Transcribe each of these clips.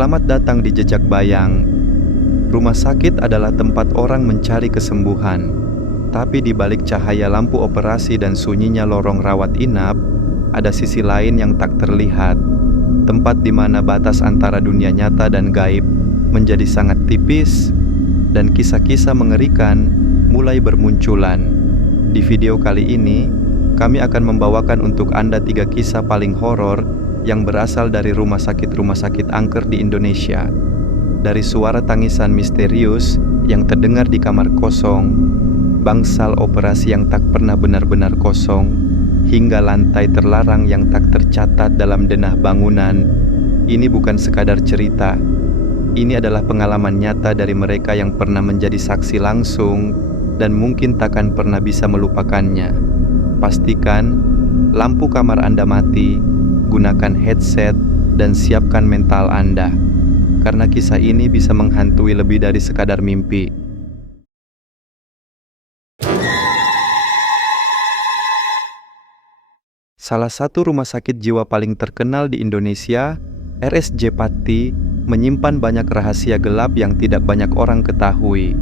Selamat datang di Jejak Bayang. Rumah sakit adalah tempat orang mencari kesembuhan. Tapi di balik cahaya lampu operasi dan sunyinya lorong rawat inap, ada sisi lain yang tak terlihat. Tempat di mana batas antara dunia nyata dan gaib menjadi sangat tipis, dan kisah-kisah mengerikan mulai bermunculan. Di video kali ini, kami akan membawakan untuk Anda 3 kisah paling horor yang berasal dari rumah sakit angker di Indonesia. Dari suara tangisan misterius yang terdengar di kamar kosong, bangsal operasi yang tak pernah benar-benar kosong, hingga lantai terlarang yang tak tercatat dalam denah bangunan. Ini bukan sekadar cerita. Ini adalah pengalaman nyata dari mereka yang pernah menjadi saksi langsung dan mungkin takkan pernah bisa melupakannya. Pastikan lampu kamar Anda mati, gunakan headset, dan siapkan mental Anda, karena kisah ini bisa menghantui lebih dari sekadar mimpi. Salah satu rumah sakit jiwa paling terkenal di Indonesia, RSJ Pati, menyimpan banyak rahasia gelap yang tidak banyak orang ketahui.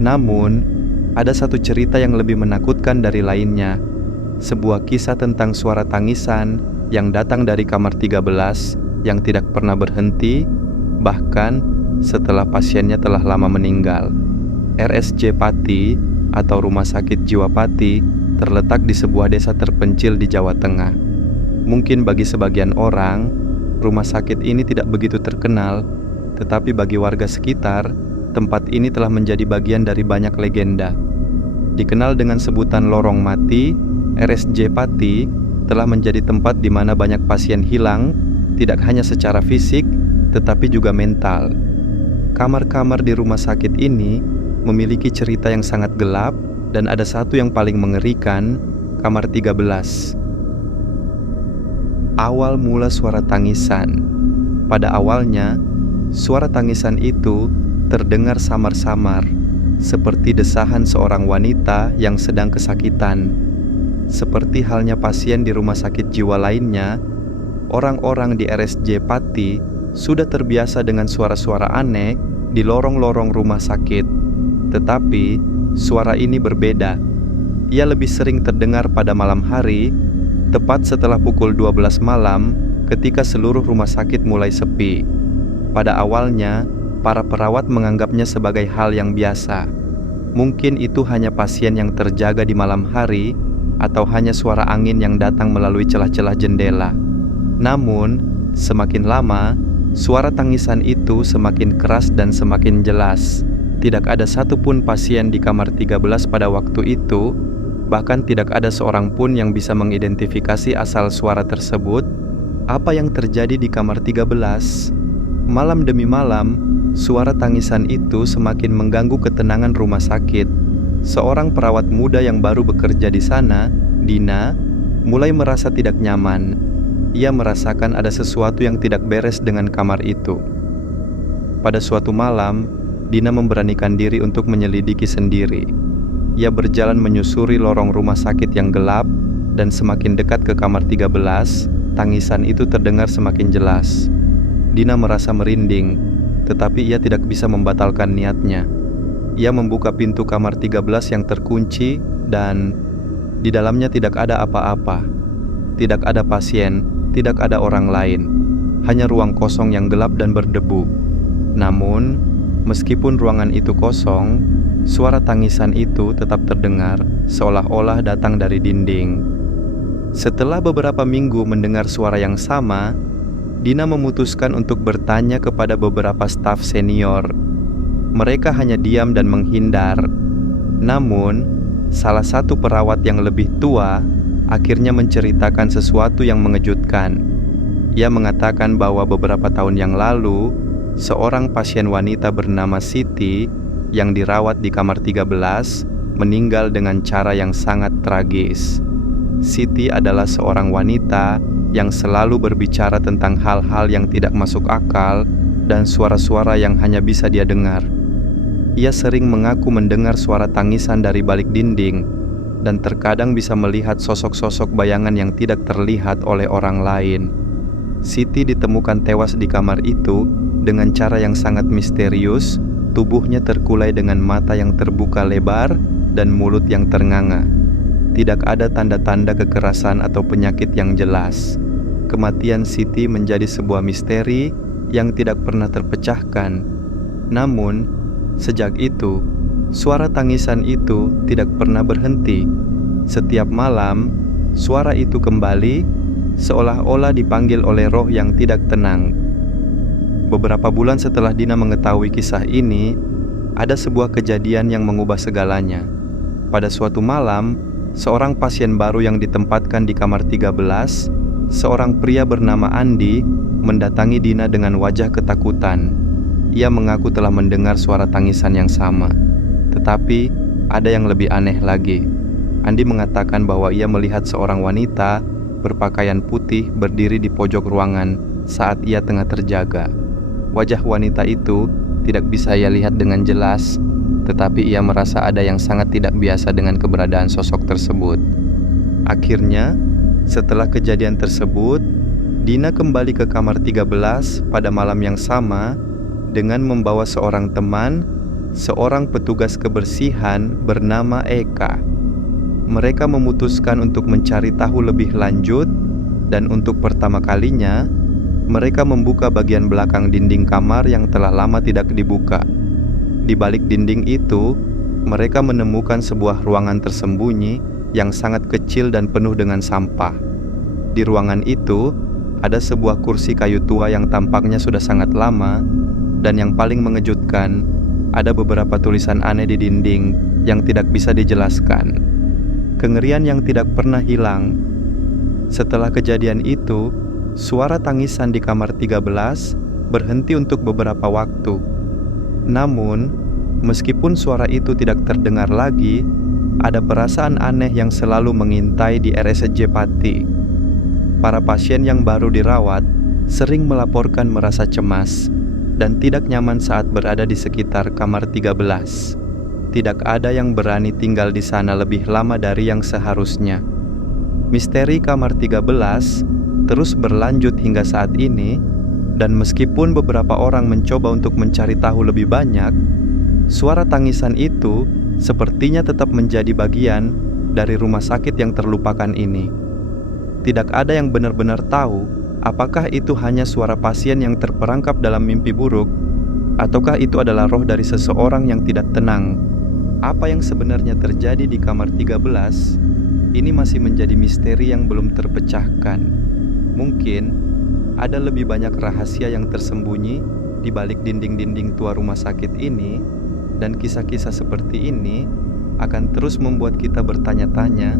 Namun, ada satu cerita yang lebih menakutkan dari lainnya. Sebuah kisah tentang suara tangisan yang datang dari kamar 13 yang tidak pernah berhenti, bahkan setelah pasiennya telah lama meninggal. RSJ Pati atau Rumah Sakit Jiwa Pati terletak di sebuah desa terpencil di Jawa Tengah. Mungkin bagi sebagian orang, rumah sakit ini tidak begitu terkenal, tetapi bagi warga sekitar, tempat ini telah menjadi bagian dari banyak legenda. Dikenal dengan sebutan Lorong Mati, RSJ Pati telah menjadi tempat di mana banyak pasien hilang, tidak hanya secara fisik, tetapi juga mental. Kamar-kamar di rumah sakit ini memiliki cerita yang sangat gelap, dan ada satu yang paling mengerikan, kamar 13. Awal mula suara tangisan. Pada awalnya, suara tangisan itu terdengar samar-samar, seperti desahan seorang wanita yang sedang kesakitan. Seperti halnya pasien di rumah sakit jiwa lainnya, orang-orang di RSJ Pati sudah terbiasa dengan suara-suara aneh di lorong-lorong rumah sakit. Tetapi, suara ini berbeda. Ia lebih sering terdengar pada malam hari, tepat setelah pukul 12 malam ketika seluruh rumah sakit mulai sepi. Pada awalnya, para perawat menganggapnya sebagai hal yang biasa. Mungkin itu hanya pasien yang terjaga di malam hari, atau hanya suara angin yang datang melalui celah-celah jendela. Namun, semakin lama, suara tangisan itu semakin keras dan semakin jelas. Tidak ada satupun pasien di kamar 13 pada waktu itu, bahkan tidak ada seorang pun yang bisa mengidentifikasi asal suara tersebut. Apa yang terjadi di kamar 13? Malam demi malam, suara tangisan itu semakin mengganggu ketenangan rumah sakit. Seorang perawat muda yang baru bekerja di sana, Dina, mulai merasa tidak nyaman. Ia merasakan ada sesuatu yang tidak beres dengan kamar itu. Pada suatu malam, Dina memberanikan diri untuk menyelidiki sendiri. Ia berjalan menyusuri lorong rumah sakit yang gelap, dan semakin dekat ke kamar 13, tangisan itu terdengar semakin jelas. Dina merasa merinding, tetapi ia tidak bisa membatalkan niatnya. Ia membuka pintu kamar 13 yang terkunci, dan di dalamnya tidak ada apa-apa. Tidak ada pasien, tidak ada orang lain. Hanya ruang kosong yang gelap dan berdebu. Namun, meskipun ruangan itu kosong, suara tangisan itu tetap terdengar, seolah-olah datang dari dinding. Setelah beberapa minggu mendengar suara yang sama, Dina memutuskan untuk bertanya kepada beberapa staf senior. Mereka hanya diam dan menghindar. Namun, salah satu perawat yang lebih tua akhirnya menceritakan sesuatu yang mengejutkan. Ia mengatakan bahwa beberapa tahun yang lalu, seorang pasien wanita bernama Siti yang dirawat di kamar 13 meninggal dengan cara yang sangat tragis. Siti adalah seorang wanita yang selalu berbicara tentang hal-hal yang tidak masuk akal dan suara-suara yang hanya bisa dia dengar. Ia sering mengaku mendengar suara tangisan dari balik dinding, dan terkadang bisa melihat sosok-sosok bayangan yang tidak terlihat oleh orang lain. Siti ditemukan tewas di kamar itu dengan cara yang sangat misterius, tubuhnya terkulai dengan mata yang terbuka lebar dan mulut yang ternganga. Tidak ada tanda-tanda kekerasan atau penyakit yang jelas. Kematian Siti menjadi sebuah misteri yang tidak pernah terpecahkan. Namun, sejak itu, suara tangisan itu tidak pernah berhenti. Setiap malam, suara itu kembali, seolah-olah dipanggil oleh roh yang tidak tenang. Beberapa bulan setelah Dina mengetahui kisah ini, ada sebuah kejadian yang mengubah segalanya. Pada suatu malam, seorang pasien baru yang ditempatkan di kamar 13, seorang pria bernama Andi, mendatangi Dina dengan wajah ketakutan. Ia mengaku telah mendengar suara tangisan yang sama. Tetapi, ada yang lebih aneh lagi. Andi mengatakan bahwa ia melihat seorang wanita berpakaian putih berdiri di pojok ruangan saat ia tengah terjaga. Wajah wanita itu tidak bisa ia lihat dengan jelas, tetapi ia merasa ada yang sangat tidak biasa dengan keberadaan sosok tersebut. Akhirnya, setelah kejadian tersebut, Dina kembali ke kamar 13 pada malam yang sama dengan membawa seorang teman, seorang petugas kebersihan bernama Eka. Mereka memutuskan untuk mencari tahu lebih lanjut, dan untuk pertama kalinya, mereka membuka bagian belakang dinding kamar yang telah lama tidak dibuka. Di balik dinding itu, mereka menemukan sebuah ruangan tersembunyi yang sangat kecil dan penuh dengan sampah. Di ruangan itu, ada sebuah kursi kayu tua yang tampaknya sudah sangat lama, dan yang paling mengejutkan, ada beberapa tulisan aneh di dinding yang tidak bisa dijelaskan. Kengerian yang tidak pernah hilang. Setelah kejadian itu, suara tangisan di kamar 13 berhenti untuk beberapa waktu. Namun, meskipun suara itu tidak terdengar lagi, ada perasaan aneh yang selalu mengintai di RSJ Pati. Para pasien yang baru dirawat sering melaporkan merasa cemas dan tidak nyaman saat berada di sekitar kamar 13. Tidak ada yang berani tinggal di sana lebih lama dari yang seharusnya. Misteri kamar 13 terus berlanjut hingga saat ini, dan meskipun beberapa orang mencoba untuk mencari tahu lebih banyak, suara tangisan itu sepertinya tetap menjadi bagian dari rumah sakit yang terlupakan ini. Tidak ada yang benar-benar tahu apakah itu hanya suara pasien yang terperangkap dalam mimpi buruk, ataukah itu adalah roh dari seseorang yang tidak tenang. Apa yang sebenarnya terjadi di kamar 13 ini masih menjadi misteri yang belum terpecahkan. Mungkin ada lebih banyak rahasia yang tersembunyi di balik dinding-dinding tua rumah sakit ini, dan kisah-kisah seperti ini akan terus membuat kita bertanya-tanya,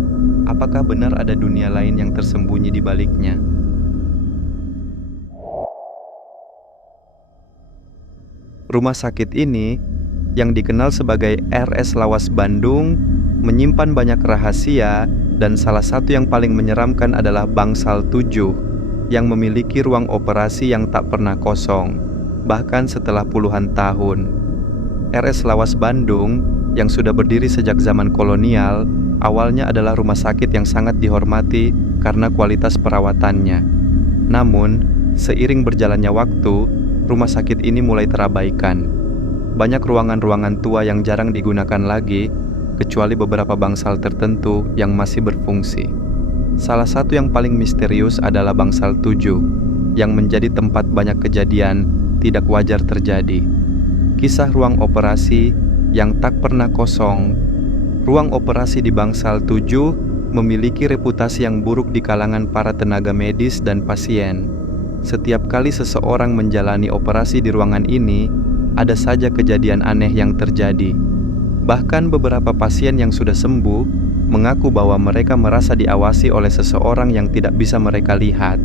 apakah benar ada dunia lain yang tersembunyi di baliknya. Rumah sakit ini, yang dikenal sebagai RS Lawas Bandung, menyimpan banyak rahasia, dan salah satu yang paling menyeramkan adalah Bangsal 7, yang memiliki ruang operasi yang tak pernah kosong, bahkan setelah puluhan tahun. RS Lawas Bandung, yang sudah berdiri sejak zaman kolonial, awalnya adalah rumah sakit yang sangat dihormati karena kualitas perawatannya. Namun, seiring berjalannya waktu, rumah sakit ini mulai terabaikan. Banyak ruangan-ruangan tua yang jarang digunakan lagi, kecuali beberapa bangsal tertentu yang masih berfungsi. Salah satu yang paling misterius adalah Bangsal 7, yang menjadi tempat banyak kejadian tidak wajar terjadi. Kisah ruang operasi yang tak pernah kosong. Ruang operasi di Bangsal 7 memiliki reputasi yang buruk di kalangan para tenaga medis dan pasien. Setiap kali seseorang menjalani operasi di ruangan ini, ada saja kejadian aneh yang terjadi. Bahkan beberapa pasien yang sudah sembuh mengaku bahwa mereka merasa diawasi oleh seseorang yang tidak bisa mereka lihat.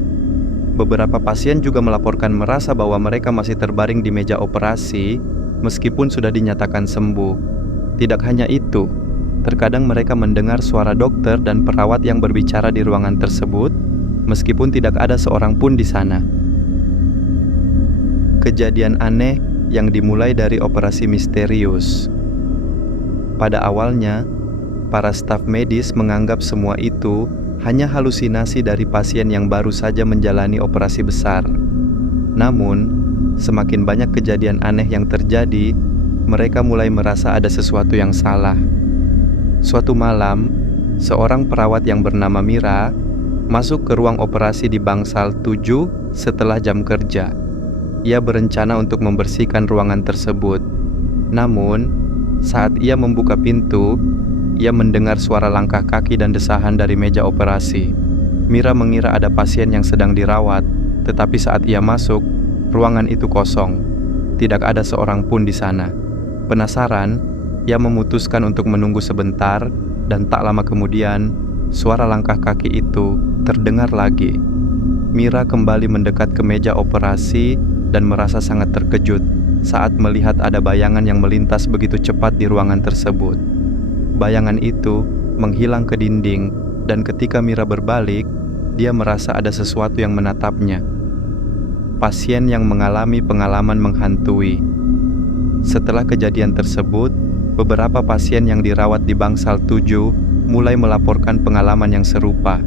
Beberapa pasien juga melaporkan merasa bahwa mereka masih terbaring di meja operasi meskipun sudah dinyatakan sembuh. Tidak hanya itu, terkadang mereka mendengar suara dokter dan perawat yang berbicara di ruangan tersebut meskipun tidak ada seorang pun di sana. Kejadian aneh yang dimulai dari operasi misterius. Pada awalnya, para staf medis menganggap semua itu hanya halusinasi dari pasien yang baru saja menjalani operasi besar. Namun, semakin banyak kejadian aneh yang terjadi, mereka mulai merasa ada sesuatu yang salah. Suatu malam, seorang perawat yang bernama Mira masuk ke ruang operasi di Bangsal 7 setelah jam kerja. Ia berencana untuk membersihkan ruangan tersebut. Namun, saat ia membuka pintu, ia mendengar suara langkah kaki dan desahan dari meja operasi. Mira mengira ada pasien yang sedang dirawat, tetapi saat ia masuk, ruangan itu kosong. Tidak ada seorang pun di sana. Penasaran, ia memutuskan untuk menunggu sebentar, dan tak lama kemudian, suara langkah kaki itu terdengar lagi. Mira kembali mendekat ke meja operasi dan merasa sangat terkejut saat melihat ada bayangan yang melintas begitu cepat di ruangan tersebut. Bayangan itu menghilang ke dinding, dan ketika Mira berbalik, dia merasa ada sesuatu yang menatapnya. Pasien yang mengalami pengalaman menghantui. Setelah kejadian tersebut, beberapa pasien yang dirawat di Bangsal 7 mulai melaporkan pengalaman yang serupa.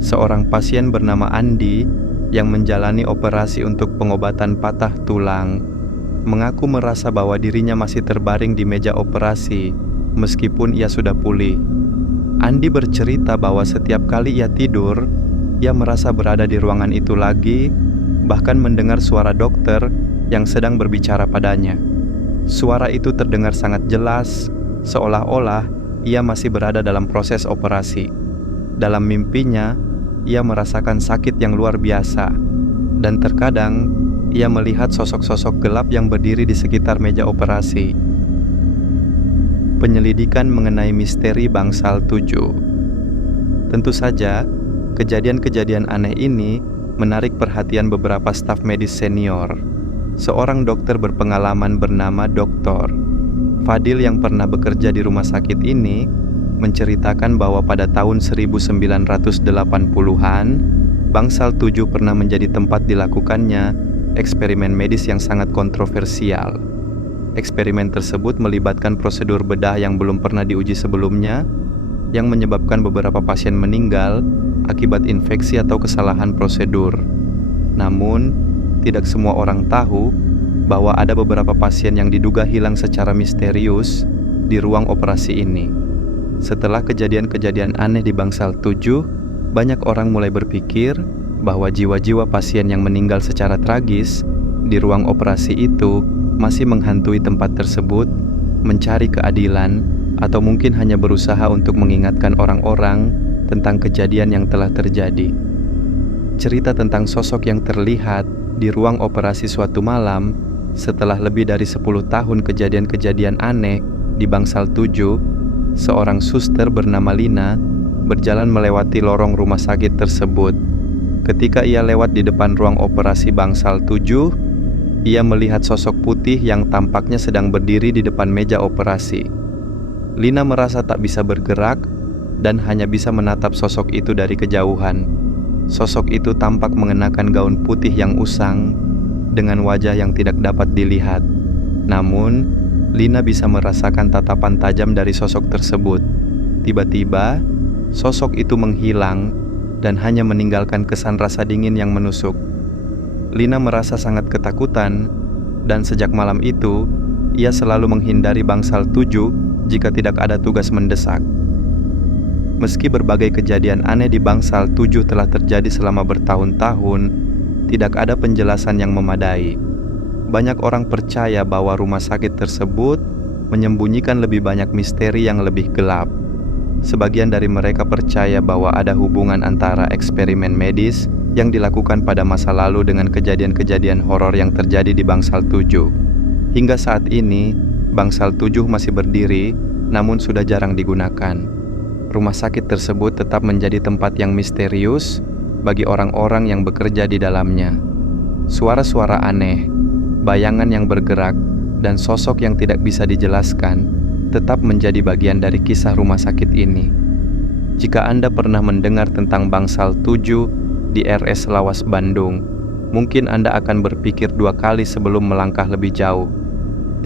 Seorang pasien bernama Andi yang menjalani operasi untuk pengobatan patah tulang mengaku merasa bahwa dirinya masih terbaring di meja operasi meskipun ia sudah pulih. Andi bercerita bahwa setiap kali ia tidur, ia merasa berada di ruangan itu lagi, bahkan mendengar suara dokter yang sedang berbicara padanya. Suara itu terdengar sangat jelas, seolah-olah ia masih berada dalam proses operasi. Dalam mimpinya, ia merasakan sakit yang luar biasa, dan terkadang ia melihat sosok-sosok gelap yang berdiri di sekitar meja operasi. Penyelidikan mengenai misteri Bangsal 7. Tentu saja, kejadian-kejadian aneh ini menarik perhatian beberapa staf medis senior. Seorang dokter berpengalaman bernama Dr. Fadil yang pernah bekerja di rumah sakit ini menceritakan bahwa pada tahun 1980-an, Bangsal 7 pernah menjadi tempat dilakukannya eksperimen medis yang sangat kontroversial. Eksperimen tersebut melibatkan prosedur bedah yang belum pernah diuji sebelumnya, yang menyebabkan beberapa pasien meninggal akibat infeksi atau kesalahan prosedur. Namun, tidak semua orang tahu bahwa ada beberapa pasien yang diduga hilang secara misterius di ruang operasi ini. Setelah kejadian-kejadian aneh di Bangsal 7, banyak orang mulai berpikir bahwa jiwa-jiwa pasien yang meninggal secara tragis di ruang operasi itu masih menghantui tempat tersebut, mencari keadilan, atau mungkin hanya berusaha untuk mengingatkan orang-orang tentang kejadian yang telah terjadi. Cerita tentang sosok yang terlihat di ruang operasi suatu malam setelah lebih dari 10 tahun kejadian-kejadian aneh di Bangsal 7, seorang suster bernama Lina berjalan melewati lorong rumah sakit tersebut. Ketika ia lewat di depan ruang operasi Bangsal 7, ia melihat sosok putih yang tampaknya sedang berdiri di depan meja operasi. Lina merasa tak bisa bergerak dan hanya bisa menatap sosok itu dari kejauhan. Sosok itu tampak mengenakan gaun putih yang usang dengan wajah yang tidak dapat dilihat. Namun, Lina bisa merasakan tatapan tajam dari sosok tersebut. Tiba-tiba, sosok itu menghilang dan hanya meninggalkan kesan rasa dingin yang menusuk. Lina merasa sangat ketakutan, dan sejak malam itu, ia selalu menghindari Bangsal 7 jika tidak ada tugas mendesak. Meski berbagai kejadian aneh di Bangsal 7 telah terjadi selama bertahun-tahun, tidak ada penjelasan yang memadai. Banyak orang percaya bahwa rumah sakit tersebut menyembunyikan lebih banyak misteri yang lebih gelap. Sebagian dari mereka percaya bahwa ada hubungan antara eksperimen medis yang dilakukan pada masa lalu dengan kejadian-kejadian horor yang terjadi di Bangsal 7. Hingga saat ini, Bangsal 7 masih berdiri, namun sudah jarang digunakan. Rumah sakit tersebut tetap menjadi tempat yang misterius bagi orang-orang yang bekerja di dalamnya. Suara-suara aneh, bayangan yang bergerak, dan sosok yang tidak bisa dijelaskan tetap menjadi bagian dari kisah rumah sakit ini. Jika Anda pernah mendengar tentang Bangsal 7 di RS Lawas Bandung, mungkin Anda akan berpikir 2 kali sebelum melangkah lebih jauh.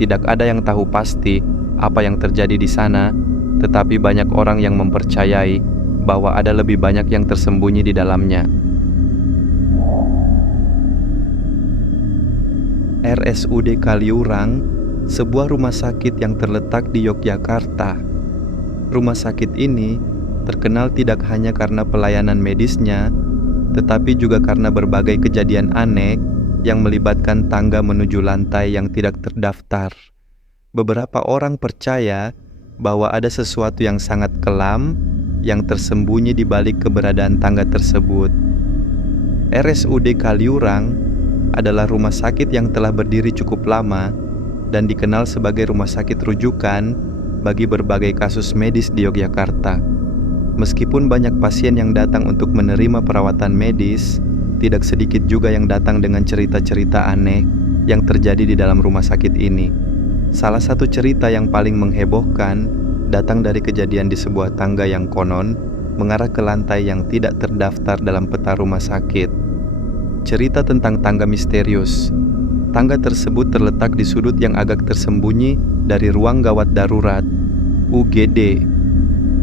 Tidak ada yang tahu pasti apa yang terjadi di sana, tetapi banyak orang yang mempercayai bahwa ada lebih banyak yang tersembunyi di dalamnya. RSUD Kaliurang, sebuah rumah sakit yang terletak di Yogyakarta. Rumah sakit ini terkenal tidak hanya karena pelayanan medisnya, tetapi juga karena berbagai kejadian aneh yang melibatkan tangga menuju lantai yang tidak terdaftar. Beberapa orang percaya bahwa ada sesuatu yang sangat kelam yang tersembunyi di balik keberadaan tangga tersebut. RSUD Kaliurang adalah rumah sakit yang telah berdiri cukup lama dan dikenal sebagai rumah sakit rujukan bagi berbagai kasus medis di Yogyakarta. Meskipun banyak pasien yang datang untuk menerima perawatan medis, tidak sedikit juga yang datang dengan cerita-cerita aneh yang terjadi di dalam rumah sakit ini. Salah satu cerita yang paling menghebohkan datang dari kejadian di sebuah tangga yang konon mengarah ke lantai yang tidak terdaftar dalam peta rumah sakit. Cerita tentang tangga misterius. Tangga tersebut terletak di sudut yang agak tersembunyi dari ruang gawat darurat, UGD.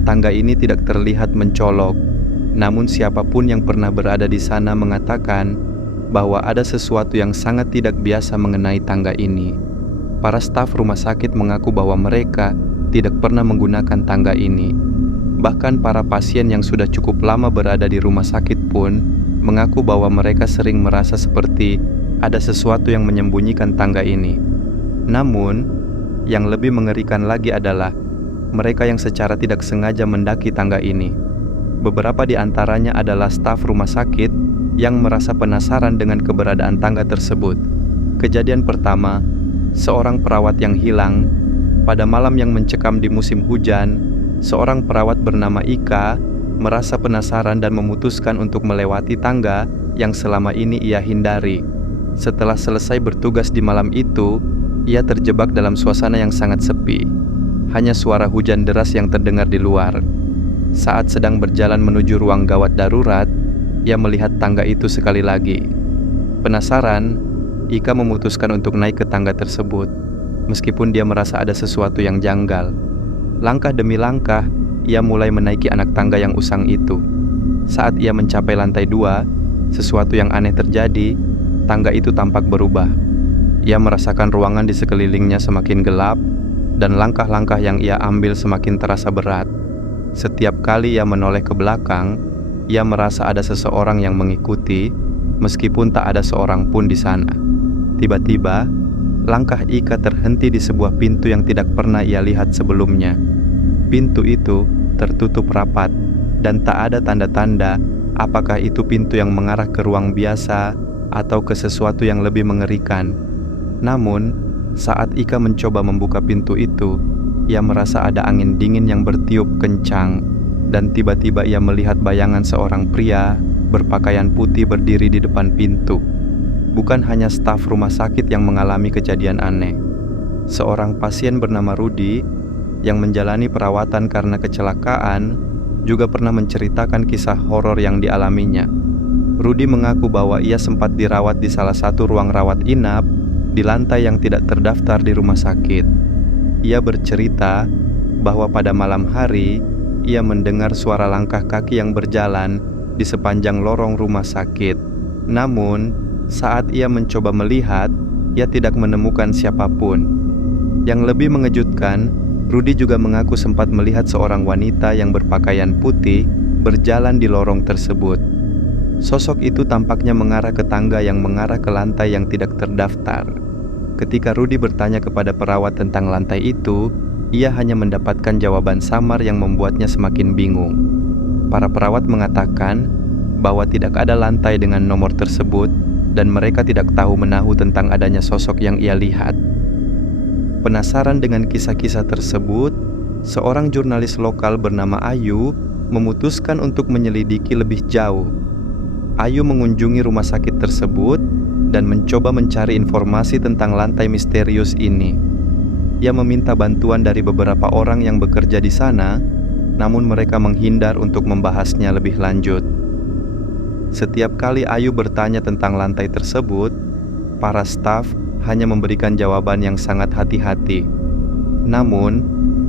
Tangga ini tidak terlihat mencolok, namun siapapun yang pernah berada di sana mengatakan bahwa ada sesuatu yang sangat tidak biasa mengenai tangga ini. Para staf rumah sakit mengaku bahwa mereka tidak pernah menggunakan tangga ini. Bahkan para pasien yang sudah cukup lama berada di rumah sakit pun mengaku bahwa mereka sering merasa seperti ada sesuatu yang menyembunyikan tangga ini. Namun, yang lebih mengerikan lagi adalah mereka yang secara tidak sengaja mendaki tangga ini. Beberapa di antaranya adalah staf rumah sakit yang merasa penasaran dengan keberadaan tangga tersebut. Kejadian pertama, seorang perawat yang hilang. Pada malam yang mencekam di musim hujan, seorang perawat bernama Ika merasa penasaran dan memutuskan untuk melewati tangga yang selama ini ia hindari. Setelah selesai bertugas di malam itu, ia terjebak dalam suasana yang sangat sepi. Hanya suara hujan deras yang terdengar di luar. Saat sedang berjalan menuju ruang gawat darurat, ia melihat tangga itu sekali lagi. Penasaran, Ika memutuskan untuk naik ke tangga tersebut, meskipun dia merasa ada sesuatu yang janggal. Langkah demi langkah, ia mulai menaiki anak tangga yang usang itu. Saat ia mencapai lantai 2, sesuatu yang aneh terjadi. Tangga itu tampak berubah. Ia merasakan ruangan di sekelilingnya semakin gelap, dan langkah-langkah yang ia ambil semakin terasa berat. Setiap kali ia menoleh ke belakang, ia merasa ada seseorang yang mengikuti, meskipun tak ada seorang pun di sana. Tiba-tiba, langkah Ika terhenti di sebuah pintu yang tidak pernah ia lihat sebelumnya. Pintu itu tertutup rapat, dan tak ada tanda-tanda apakah itu pintu yang mengarah ke ruang biasa atau ke sesuatu yang lebih mengerikan. Namun, saat Ika mencoba membuka pintu itu, ia merasa ada angin dingin yang bertiup kencang, dan tiba-tiba ia melihat bayangan seorang pria berpakaian putih berdiri di depan pintu. Bukan hanya staf rumah sakit yang mengalami kejadian aneh. Seorang pasien bernama Rudi yang menjalani perawatan karena kecelakaan juga pernah menceritakan kisah horor yang dialaminya. Rudi mengaku bahwa ia sempat dirawat di salah satu ruang rawat inap di lantai yang tidak terdaftar di rumah sakit. Ia bercerita bahwa pada malam hari, ia mendengar suara langkah kaki yang berjalan di sepanjang lorong rumah sakit. Namun, saat ia mencoba melihat, ia tidak menemukan siapapun. Yang lebih mengejutkan, Rudi juga mengaku sempat melihat seorang wanita yang berpakaian putih berjalan di lorong tersebut. Sosok itu tampaknya mengarah ke tangga yang mengarah ke lantai yang tidak terdaftar. Ketika Rudi bertanya kepada perawat tentang lantai itu, ia hanya mendapatkan jawaban samar yang membuatnya semakin bingung. Para perawat mengatakan bahwa tidak ada lantai dengan nomor tersebut dan mereka tidak tahu menahu tentang adanya sosok yang ia lihat. Penasaran dengan kisah-kisah tersebut, seorang jurnalis lokal bernama Ayu memutuskan untuk menyelidiki lebih jauh. Ayu mengunjungi rumah sakit tersebut dan mencoba mencari informasi tentang lantai misterius ini. Ia meminta bantuan dari beberapa orang yang bekerja di sana, namun mereka menghindar untuk membahasnya lebih lanjut. Setiap kali Ayu bertanya tentang lantai tersebut, para staf hanya memberikan jawaban yang sangat hati-hati. Namun,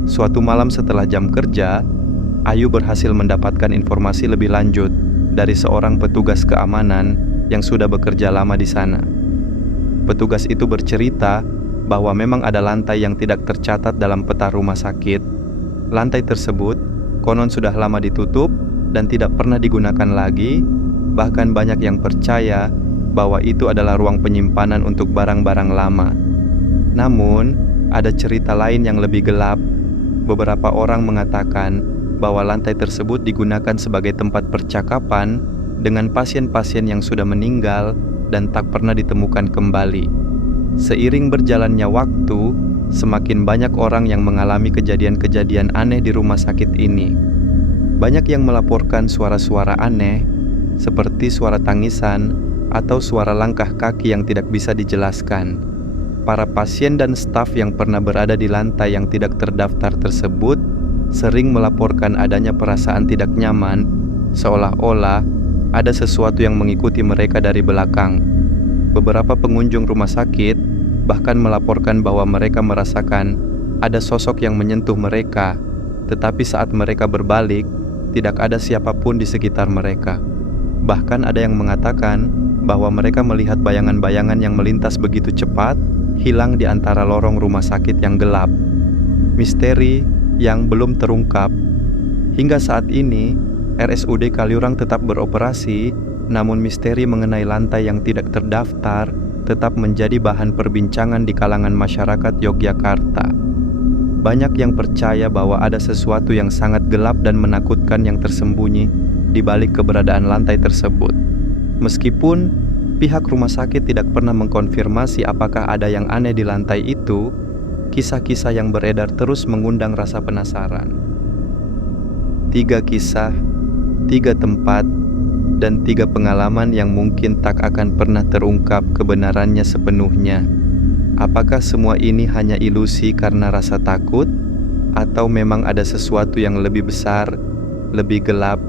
suatu malam setelah jam kerja, Ayu berhasil mendapatkan informasi lebih lanjut dari seorang petugas keamanan yang sudah bekerja lama di sana. Petugas itu bercerita bahwa memang ada lantai yang tidak tercatat dalam peta rumah sakit. Lantai tersebut konon sudah lama ditutup dan tidak pernah digunakan lagi. Bahkan banyak yang percaya bahwa itu adalah ruang penyimpanan untuk barang-barang lama. Namun, ada cerita lain yang lebih gelap. Beberapa orang mengatakan bahwa lantai tersebut digunakan sebagai tempat percakapan dengan pasien-pasien yang sudah meninggal dan tak pernah ditemukan kembali. Seiring berjalannya waktu, semakin banyak orang yang mengalami kejadian-kejadian aneh di rumah sakit ini. Banyak yang melaporkan suara-suara aneh, seperti suara tangisan atau suara langkah kaki yang tidak bisa dijelaskan. Para pasien dan staf yang pernah berada di lantai yang tidak terdaftar tersebut sering melaporkan adanya perasaan tidak nyaman, seolah-olah ada sesuatu yang mengikuti mereka dari belakang. Beberapa pengunjung rumah sakit bahkan melaporkan bahwa mereka merasakan ada sosok yang menyentuh mereka, tetapi saat mereka berbalik, tidak ada siapapun di sekitar mereka. Bahkan ada yang mengatakan bahwa mereka melihat bayangan-bayangan yang melintas begitu cepat, hilang di antara lorong rumah sakit yang gelap. Misteri yang belum terungkap. Hingga saat ini, RSUD Kaliurang tetap beroperasi, namun misteri mengenai lantai yang tidak terdaftar tetap menjadi bahan perbincangan di kalangan masyarakat Yogyakarta. Banyak yang percaya bahwa ada sesuatu yang sangat gelap dan menakutkan yang tersembunyi di balik keberadaan lantai tersebut. Meskipun pihak rumah sakit tidak pernah mengkonfirmasi apakah ada yang aneh di lantai itu, kisah-kisah yang beredar terus mengundang rasa penasaran. 3 kisah, 3 tempat, dan 3 pengalaman yang mungkin tak akan pernah terungkap kebenarannya sepenuhnya. Apakah semua ini hanya ilusi karena rasa takut? Atau memang ada sesuatu yang lebih besar, lebih gelap,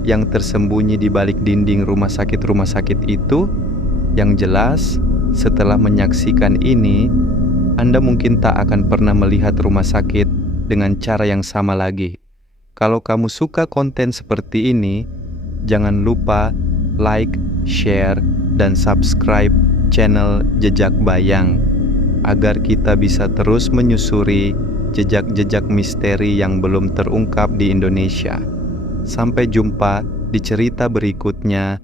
yang tersembunyi di balik dinding rumah sakit itu? Yang jelas, setelah menyaksikan ini, Anda mungkin tak akan pernah melihat rumah sakit dengan cara yang sama lagi. Kalau kamu suka konten seperti ini, jangan lupa like, share, dan subscribe channel Jejak Bayang agar kita bisa terus menyusuri jejak-jejak misteri yang belum terungkap di Indonesia. Sampai jumpa di cerita berikutnya.